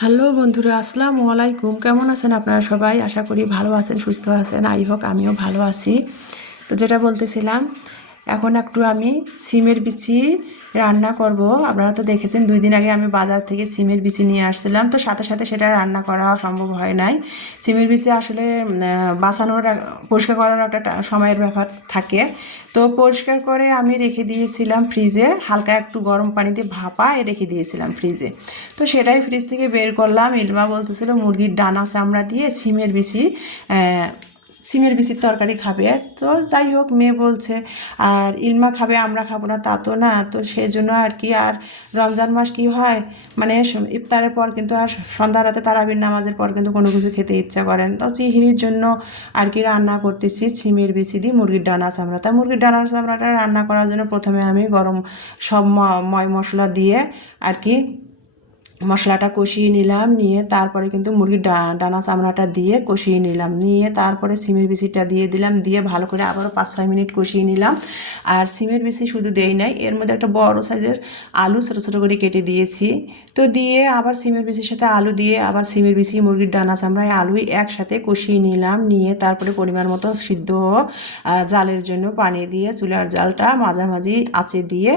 Hello বন্ধুরা, আসসালামু আলাইকুম। কেমন আছেন আপনারা সবাই? আশা করি ভালো আছেন, সুস্থ আছেন। আই হোক আমিও ভালো আছি। তো যেটা বলতেছিলাম, এখন একটু আমি সিমের বিচি রান্না করব। আপনারা তো দেখেছেন 2 দিন আগে আমি বাজার থেকে সিমের বিচি নিয়ে আসছিলাম, তো সাথে সাথে সেটা রান্না করা সম্ভব হয় নাই। সিমের বিচি আসলে বাছানোর পরিষ্কার করার একটা সময়ের ব্যাপার থাকে। তো পরিষ্কার করে আমি রেখে দিয়েছিলাম ফ্রিজে, হালকা একটু গরম পানিতে ভাপায় রেখে দিয়েছিলাম ফ্রিজে। তো সেটাই ফ্রিজ থেকে বের করলাম। ইলমা বলতেছিল মুরগির ডানা চামড়া দিয়ে সিমের বিচির তরকারি খাবে। তো যাই হোক, মেয়ে বলছে, আর ইলমা খাবে, আমরা খাবো না তা তো না। তো সেই জন্য আর কি, আর রমজান মাস কি হয়, মানে ইফতারের পর কিন্তু আর সন্ধ্যা রাতে তারাবির নামাজের পর কিন্তু কোনো কিছু খেতে ইচ্ছা করেন। তো চিহিরির জন্য আর কি রান্না করতেছি সিমের বিচি দিয়ে মুরগির ডানা চামড়া। তা মুরগির ডানা চামড়াটা রান্না করার জন্য প্রথমে আমি গরম সব ময় মশলা দিয়ে আর কি মশলাটা কষিয়ে নিলাম, নিয়ে তারপরে কিন্তু মুরগির ডানা চামড়াটা দিয়ে কষিয়ে নিলাম, নিয়ে তারপরে সিমের বিচিটা দিয়ে দিলাম, দিয়ে ভালো করে আবারও 5-6 মিনিট কষিয়ে নিলাম। আর সিমের বিচি শুধু দেই নাই, এর মধ্যে একটা বড় সাইজের আলু ছোটো ছোটো করে কেটে দিয়েছি। তো দিয়ে আবার সিমের বিচির সাথে আলু দিয়ে আবার সিমের বিচি মুরগির ডানা চামড়ায় আলুই একসাথে কষিয়ে নিলাম, নিয়ে তারপরে পরিমাণ মতো সিদ্ধ জালের জন্য পানি দিয়ে চুলার জালটা মাঝামাঝি আঁচে দিয়ে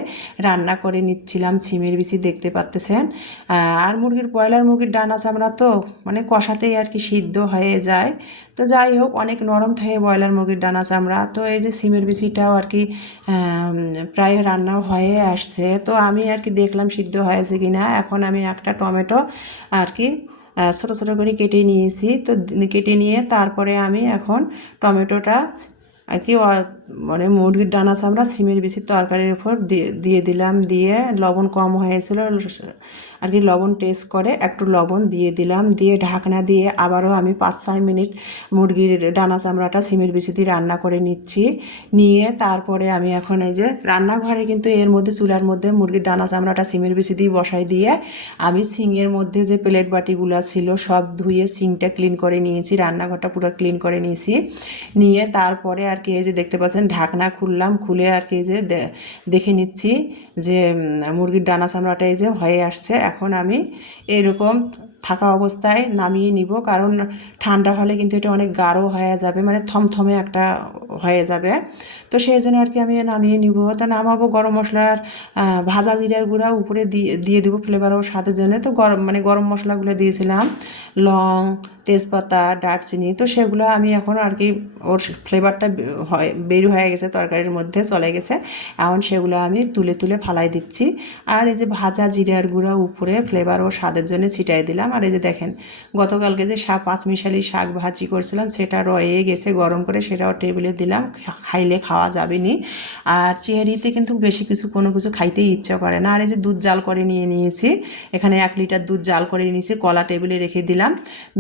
রান্না করে নিচ্ছিলাম সিমের বিচি, দেখতে পাচ্তেছেন। আর ব্রয়লার মুরগির ডানা চামড়া তো মানে কষাতেই আর কি সিদ্ধ হয়ে যায়। তো যাই হোক, অনেক নরম থাকে ব্রয়লার মুরগির ডানা চামড়া। তো এই যে সিমের বিচিটাও আর কি প্রায় রান্না হয়ে আসছে। তো আমি আর কি দেখলাম সিদ্ধ হয়েছে কি না। এখন আমি একটা টমেটো আর কি ছোটো ছোটো করে কেটে নিয়েছি। তো কেটে নিয়ে তারপরে আমি এখন টমেটোটা আর কি মানে মুরগির ডানা চামড়া সিমের বিচির তরকারির উপর দিয়ে দিলাম, দিয়ে লবণ কম হয়েছিল আর কি, লবণ টেস্ট করে একটু লবণ দিয়ে দিলাম, দিয়ে ঢাকনা দিয়ে আবারও আমি 5-6 মিনিট মুরগির ডানা চামড়াটা সিমের বিচি দিয়ে রান্না করে নিচ্ছি। নিয়ে তারপরে আমি এখন এই যে রান্নাঘরে কিন্তু এর মধ্যে চুলার মধ্যে মুরগির ডানা চামড়াটা সিমের বিচি দিয়ে বসাই দিয়ে আমি সিংয়ের মধ্যে যে প্লেট বাটিগুলো ছিল সব ধুয়ে সিংটা ক্লিন করে নিয়েছি, রান্নাঘরটা পুরো ক্লিন করে নিয়েছি। নিয়ে তারপরে আর কি এই যে দেখতে পাচ্ছেন ঢাকনা খুললাম, খুলে আর কি এই যে দেখে নিচ্ছি যে মুরগির ডানা চামড়াটা এই যে হয়ে আসছে। এখন আমি এরকম থাকা অবস্থায় নামিয়ে নিব, কারণ ঠান্ডা হলে কিন্তু এটা অনেক গাঢ় হয়ে যাবে, মানে থমথমে একটা হয়ে যাবে। তো সেই জন্য আর কি আমি নামিয়ে নিব। তা নামাবো, গরম মশলার ভাজা জিরার গুঁড়া উপরে দিয়ে দেবো ফ্লেভার ও স্বাদের জন্য। তো গরম মশলাগুলো দিয়েছিলাম, লং, তেজপাতা, দারচিনি। তো সেগুলো আমি এখন আর কি ওর ফ্লেভারটা বের হয়ে গেছে, তরকারির মধ্যে চলে গেছে। এখন সেগুলো আমি তুলে তুলে ফালাই দিচ্ছি। আর এই যে ভাজা জিরার গুঁড়া উপরে ফ্লেভার ও স্বাদের জন্য ছিটাই দিলাম। আর এই যে দেখেন, গতকালকে যে পাঁচমিশালি শাক ভাজি করছিলাম সেটা রয়ে গেছে গরম করে, সেটাও টেবিলে দিলাম, খাইলে খাওয়া যাবে নি। আর চেহারিতে কিন্তু বেশি কোনো কিছু খাইতেই ইচ্ছা করে না। আর এই যে দুধ জাল করে নিয়েছি, এখানে 1 লিটার দুধ জাল করে নিয়েছি, কলা টেবিলে রেখে দিলাম।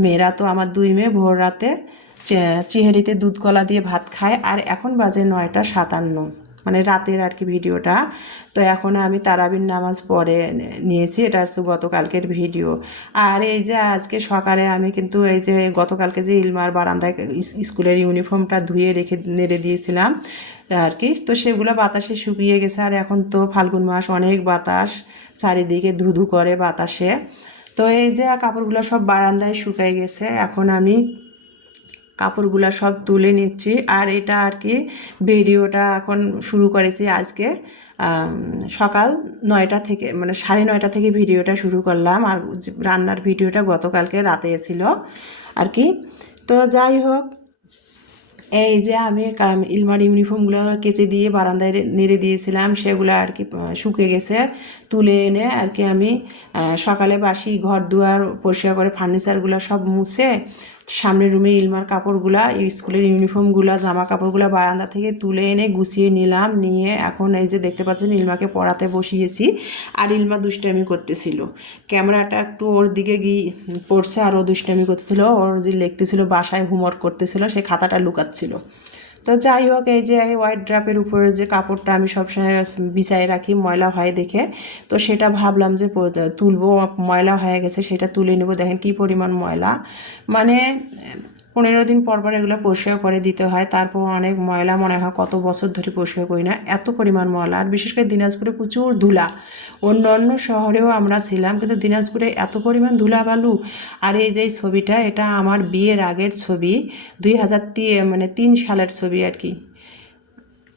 মেয়েরা তো আমার 2 মেয়ে ভোর রাতে চেহারিতে দুধ কলা দিয়ে ভাত খায়। আর এখন বাজে 9টা 57, মানে রাতের আর কি ভিডিওটা। তো এখন আমি তারাবির নামাজ পড়ে নিয়েছি, এটা হচ্ছে গতকালকের ভিডিও। আর এই যে আজকে সকালে আমি কিন্তু এই যে গতকালকে যে ইলমার বারান্দায় স্কুলের ইউনিফর্মটা ধুয়ে রেখে নেড়ে দিয়েছিলাম আর কি, তো সেগুলো বাতাসে শুকিয়ে গেছে। আর এখন তো ফাল্গুন মাস, অনেক বাতাস, চারিদিকে ধুধু করে বাতাসে। তো এই যে কাপড়গুলো সব বারান্দায় শুকিয়ে গেছে, এখন আমি কাপড়গুলো সব তুলে নিচ্ছি। আর এটা আর কি ভিডিওটা এখন শুরু করেছি আজকে সকাল 9টা থেকে, মানে 9:30 থেকে ভিডিওটা শুরু করলাম। আর রান্নার ভিডিওটা গতকালকে রাতে ছিল আর কি। তো যাই হোক, এই যে আমি ইলমার ইউনিফর্মগুলো কেচে দিয়ে বারান্দায় নেড়ে দিয়েছিলাম, সেগুলো আর কি শুকিয়ে গেছে, তুলে এনে আর কি আমি সকালে বাসি ঘর দুয়ার পরিষ্কার করে ফার্নিচারগুলো সব মুছে সামনের রুমে ইলমার কাপড়গুলা, স্কুলের ইউনিফর্মগুলো, জামা কাপড়গুলো বারান্দা থেকে তুলে এনে গুছিয়ে নিলাম। নিয়ে এখন এই যে দেখতে পাচ্ছেন ইলমাকে পড়াতে বসিয়েছি। আর ইলমা দুষ্টামি করতেছিল, ক্যামেরাটা একটু ওর দিকে গিয়ে পড়ছে, আর ও দুষ্টামি করতেছিল, ওর যে লিখতেছিল বাসায় হোমওয়ার্ক করতেছিল, সেই খাতাটা লুকাচ্ছিল। তো যাই হোক, এই যে হোয়াইট ড্রাপের উপরে যে কাপড়টা আমি সবসময় বিছায় রাখি ময়লা হয় দেখে, তো সেটা ভাবলাম যে তুলবো, ময়লা হয়ে গেছে, সেটা তুলে নেব। দেখেন কি পরিমাণ ময়লা, মানে 15 দিন পর পর এগুলো পরিষ্কার করে দিতে হয়। তারপর অনেক ময়লা, মনে হয় কত বছর ধরে পরিষ্কার করি না, এত পরিমাণ ময়লা। আর বিশেষ করে দিনাজপুরে প্রচুর ধুলা। অন্য অন্য শহরেও আমরা ছিলাম, কিন্তু দিনাজপুরে এত পরিমাণ ধুলাবালু। আর এই যে ছবিটা, এটা আমার বিয়ের আগের ছবি, 2003 সালের ছবি আর কি।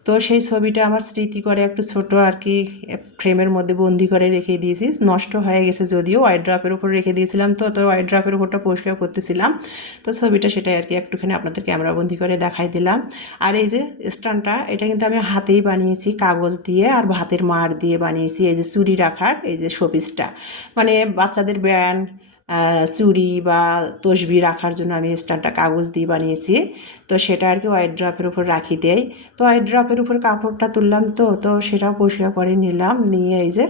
তো সেই ছবিটা আমার স্মৃতি করে একটু ছোট আর কি ফ্রেমের মধ্যে বন্দি করে রেখে দিয়েছি। নষ্ট হয়ে গেছে যদিও, হোয়াইট ড্রাপের উপর রেখে দিয়েছিলাম, তো হোয়াইট ড্রাপের উপরটা পরিষ্কার করতেছিলাম। তো ছবিটা সেটাই আর কি একটুখানি আপনাদের ক্যামেরা বন্দি করে দেখাই দিলাম। আর এই যে স্ট্যান্ডটা, এটা কিন্তু আমি হাতেই বানিয়েছি, কাগজ দিয়ে আর ভাতের মাড় দিয়ে বানিয়েছি। এই যে চুড়ি রাখার এই যে শোপিসটা, মানে বাচ্চাদের ব্যান্ড, চুড়ি বা তসবি রাখার জন্য আমি স্ট্যান্ডটা কাগজ দিয়ে বানিয়েছি। তো সেটা আর কি হোয়াইট ড্রাপের উপর রাখি দেয়। তো হোয়াইট ড্রাপের উপর কাপড়টা তুললাম, তো সেটাও পরিষ্কার করে নিলাম। নিয়ে এই যে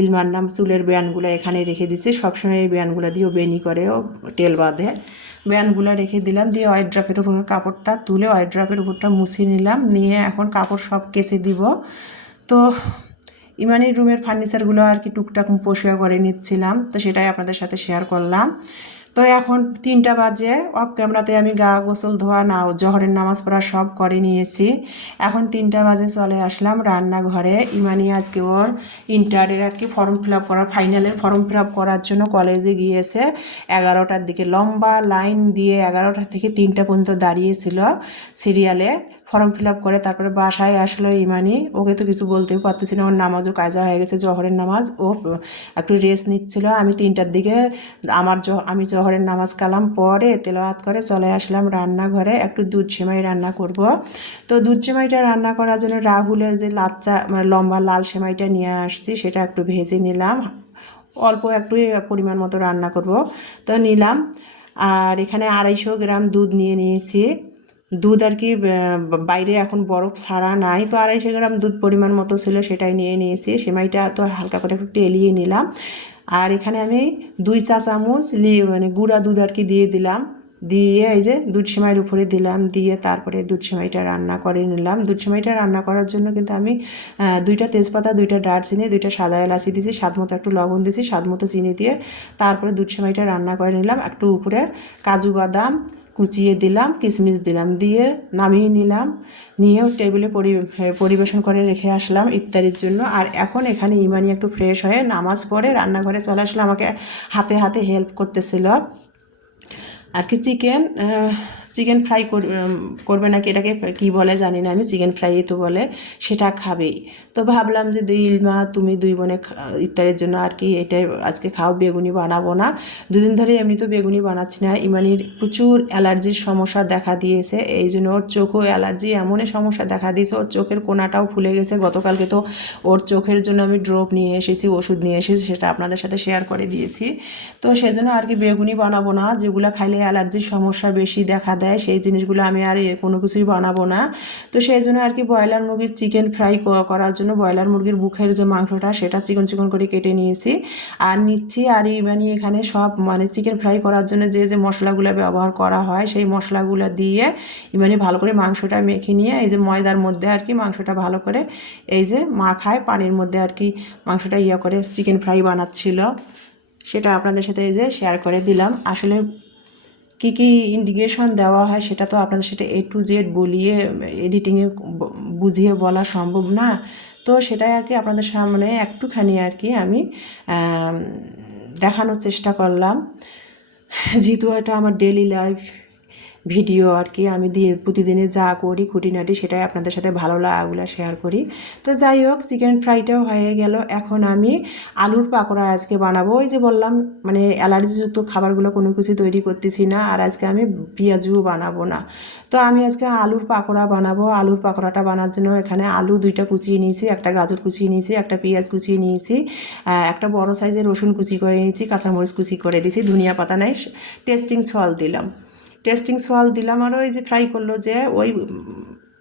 ইলমার নাম চুলের ব্যান্ডগুলো এখানে রেখে দিচ্ছি। সবসময় এই ব্যান্ডগুলো দিয়েও বেনি করে, ও টেল বাঁধে। ব্যান্ডগুলো রেখে দিলাম, দিয়ে হোয়াইট ড্রাপের উপর কাপড়টা তুলে হোয়াইট ড্রাপের উপরটা মুছে নিলাম। নিয়ে এখন কাপড় সব কেচে দিব। তো ইমানির রুমের ফার্নিচারগুলো আর কি টুকটাক পরিষ্কার করে নিচ্ছিলাম, তো সেটাই আপনাদের সাথে শেয়ার করলাম। তো এখন 3টা বাজে, অফ ক্যামেরাতে আমি গা গোসল ধোয়া না জহরের নামাজ পড়া সব করে নিয়েছি। এখন 3টা বাজে চলে আসলাম রান্নাঘরে। ইমানি আজকে ওর ইন্টারের আর কি ফর্ম ফিল আপ করা, ফাইনালের ফর্ম ফিল আপ করার জন্য কলেজে গিয়েছে। 11টার দিকে লম্বা লাইন দিয়ে 11টা থেকে 3টা পর্যন্ত দাঁড়িয়েছিল সিরিয়ালে। ফর্ম ফিল আপ করে তারপরে বাসায় আসলো ইমানি। ওকে তো কিছু বলতেও পারতেছি না, ওর নামাজও কাজা হয়ে গেছে, জহরের নামাজ। ও একটু রেস্ট নিচ্ছিল। আমি 3টার দিকে আমি জহরের নামাজ কালাম পরে তেলাওয়াত করে চলে আসলাম রান্নাঘরে। একটু দুধ সেমাই রান্না করব। তো দুধ সেমাইটা রান্না করার জন্য রাহুলের যে লাচ্চা মানে লম্বা লাল সেমাইটা নিয়ে আসছি, সেটা একটু ভেজে নিলাম। অল্প একটু পরিমাণ মতো রান্না করব, তো নিলাম। আর এখানে 250 গ্রাম দুধ নিয়ে নিয়েছি। দুধ আর কি বাইরে এখন বরফ ছাড়া নাই, তো 250 গ্রাম দুধ পরিমাণ মতো ছিল, সেটাই নিয়ে নিয়েছি। সেমাইটা তো হালকা করে একটু টেলিয়ে নিলাম। আর এখানে আমি 2 চা চামচ মানে গুঁড়া দুধ আর কি দিয়ে দিলাম। দিয়ে এই যে দুধ সেমাইয়ের উপরে দিলাম, দিয়ে তারপরে দুধ সেমাইটা রান্না করে নিলাম। দুধ সেমাইটা রান্না করার জন্য কিন্তু আমি 2টা তেজপাতা, 2টা দারচিনি, 2টা সাদা এলাচি দিয়েছি, স্বাদ মতো একটু লবণ দিয়েছি, স্বাদ মতো চিনি দিয়ে তারপরে দুধ সেমাইটা রান্না করে নিলাম। একটু উপরে কাজু বাদাম কুচিয়ে দিলাম, কিশমিশ দিলাম, দিয়ে নামিয়ে নিলাম। নিয়েও টেবিলে পরিবেশন করে রেখে আসলাম ইফতারির জন্য। আর এখন এখানে ইমানি একটু ফ্রেশ হয়ে নামাজ পড়ে রান্নাঘরে চলে আসলে আমাকে হাতে হাতে হেল্প করতেছিল আর কি। চিকেন ফ্রাই করবে নাকি, এটাকে কি বলে জানি না আমি, চিকেন ফ্রাই তো বলে, সেটা খাবেই। তো ভাবলাম যে ইলমা তুমি 2 বোনে ইফতারের জন্য আর কি এটাই আজকে খাও, বেগুনি বানাবো না। 2 দিন ধরে এমনি তো বেগুনি বানাচ্ছি না। ইমানির প্রচুর অ্যালার্জির সমস্যা দেখা দিয়েছে, এই জন্য ওর চোখও অ্যালার্জি এমনই সমস্যা দেখা দিয়েছে, ওর চোখের কোনাটাও ফুলে গেছে। গতকালকে তো ওর চোখের জন্য আমি ড্রপ নিয়ে এসেছি, ওষুধ নিয়ে এসেছি, সেটা আপনাদের সাথে শেয়ার করে দিয়েছি। তো সেজন্য আর কি বেগুনি বানাবো না, যেগুলো খাইলে অ্যালার্জির সমস্যা বেশি দেখা দেয় সেই জিনিসগুলো আমি আর কোনো কিছুই বানাবো না। তো সেই জন্য আর কি ব্রয়লার মুরগির চিকেন ফ্রাই করার জন্য ব্রয়লার মুরগির বুকের যে মাংসটা, সেটা চিকন চিকন করে কেটে নিয়েছি আর নিচ্ছি। আর মানে এখানে সব মানে চিকেন ফ্রাই করার জন্য যে যে মশলাগুলো ব্যবহার করা হয়, সেই মশলাগুলো দিয়ে মানে ভালো করে মাংসটা মেখে নিয়ে এই যে ময়দার মধ্যে আর কি মাংসটা ভালো করে এই যে মাখায় পানির মধ্যে আর কি মাংসটা করে চিকেন ফ্রাই বানাচ্ছিল, সেটা আপনাদের সাথে এই যে শেয়ার করে দিলাম। আসলে কী কী ইন্ডিকেশন দেওয়া হয় সেটা তো আপনাদের সাথে A to Z বলিয়ে এডিটিংয়ে বুঝিয়ে বলা সম্ভব না। তো সেটাই আর কি আপনাদের সামনে একটুখানি আর কি আমি দেখানোর চেষ্টা করলাম, যেহেতু এটা আমার ডেইলি লাইফ ভিডিও আর কি। আমি প্রতিদিনে যা করি খুঁটিনাটি সেটাই আপনাদের সাথে ভালো লাগাগুলো শেয়ার করি। তো যাই হোক, চিকেন ফ্রাইটাও হয়ে গেল। এখন আমি আলুর পাকোড়া আজকে বানাবো। ওই যে বললাম মানে অ্যালার্জিযুক্ত খাবারগুলো কোনো কিছু তৈরি করতেছি না, আর আজকে আমি পেঁয়াজুও বানাবো না। তো আমি আজকে আলুর পাকোড়া বানাবো। আলুর পাকোড়াটা বানার জন্য এখানে আলু 2টা কুচিয়ে নিয়েছি, একটা গাজর কুচিয়ে নিয়েছি, একটা পেঁয়াজ কুচিয়ে নিয়েছি, একটা বড় সাইজের রসুন কুচি করে নিয়েছি, কাঁচামরিচ কুচি করে দিয়েছি, ধনিয়া পাতা নাই, টেস্টিং সল্ট দিলাম। আর ওই যে ফ্রাই করলো যে ওই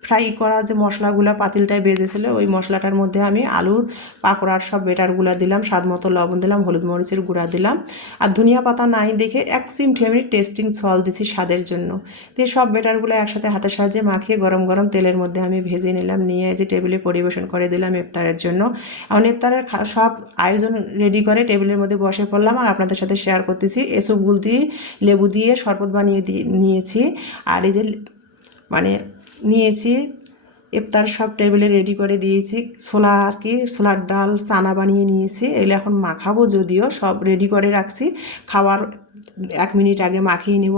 ফ্রাই করা যে মশলাগুলো পাতিলটায় বেজেছিল ওই মশলাটার মধ্যে আমি আলুর পাকোড়ার সব বেটারগুলো দিলাম, স্বাদ মতো লবণ দিলাম, হলুদ মরিচের গুঁড়া দিলাম, আর ধনিয়া পাতা নাই দেখে এক চিমটি আমি টেস্টিং সল্ট দিছি স্বাদের জন্য। দিয়ে সব বেটারগুলো একসাথে হাতের সাহায্যে মাখিয়ে গরম গরম তেলের মধ্যে আমি ভেজে নিলাম, নিয়ে যে টেবিলে পরিবেশন করে দিলাম ইফতারের জন্য। এখন ইফতারের সব আয়োজন রেডি করে টেবিলের মধ্যে বসে পড়লাম আর আপনাদের সাথে শেয়ার করতেছি। এসব দিয়ে লেবু দিয়ে শরবত বানিয়ে নিয়েছি, আর এই যে মানে নিয়েছি ইফতার সব টেবিলে রেডি করে দিয়েছি। ছোলা আর কি ছোলার ডাল চানা বানিয়ে নিয়েছি, এগুলো এখন মাখাবো, যদিও সব রেডি করে রাখছি, খাওয়ার 1 মিনিট আগে মাখিয়ে নিব,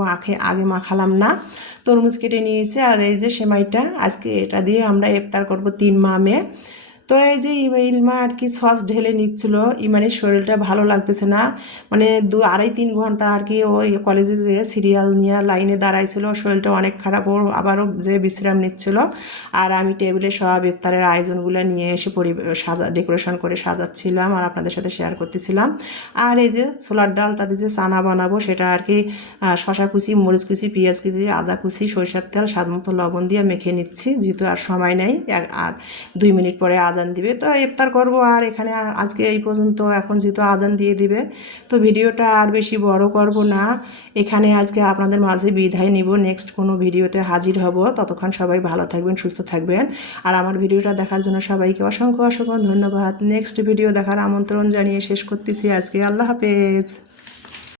আগে মাখালাম না। তরমুজ কেটে নিয়েছি, আর এই যে সেমাইটা আজকে এটা দিয়ে আমরা ইফতার করব 3 মা মেয়ে। তো এই যে ইলমা আর কি সস ঢেলে নিচ্ছিল, ইমানের শরীরটা ভালো লাগতেছে না, মানে 2-2.5-3 ঘন্টা আর কি ওই কলেজে যে সিরিয়াল নিয়ে লাইনে দাঁড়াইছিল, শরীরটা অনেক খারাপ, ওর আবারও যে বিশ্রাম নিচ্ছিল। আর আমি টেবিলে সব ইফতারের আয়োজনগুলো নিয়ে এসে ডেকোরেশন করে সাজাচ্ছিলাম আর আপনাদের সাথে শেয়ার করতেছিলাম। আর এই যে ছোলার ডালটা দিয়ে যে চানা বানাবো সেটা আর কি শশা কুচি, মরিচ কুচি, পেঁয়াজ কুচি, আদা কুচি, সরিষার তেল, স্বাদ মতো লবণ দিয়ে মেখে নিচ্ছি, যেহেতু আর সময় নেই, আর 2 মিনিট পরে আজান দিবে, তো ইফতার করব। আর এখানে আজকে এই পর্যন্ত, এখন যেহেতু আজান দিয়ে দিবে তো ভিডিওটা আর বেশি বড় করব না, এখানে আজকে আপনাদের মাঝে বিদায় নিব। নেক্সট কোনো ভিডিওতে হাজির হব, ততক্ষণ সবাই ভালো থাকবেন, সুস্থ থাকবেন। আর আমার ভিডিওটা দেখার জন্য সবাইকে অসংখ্য অসংখ্য ধন্যবাদ। নেক্সট ভিডিও দেখার আমন্ত্রণ জানিয়ে শেষ করতেছি আজকে। আল্লাহ হাফেজ।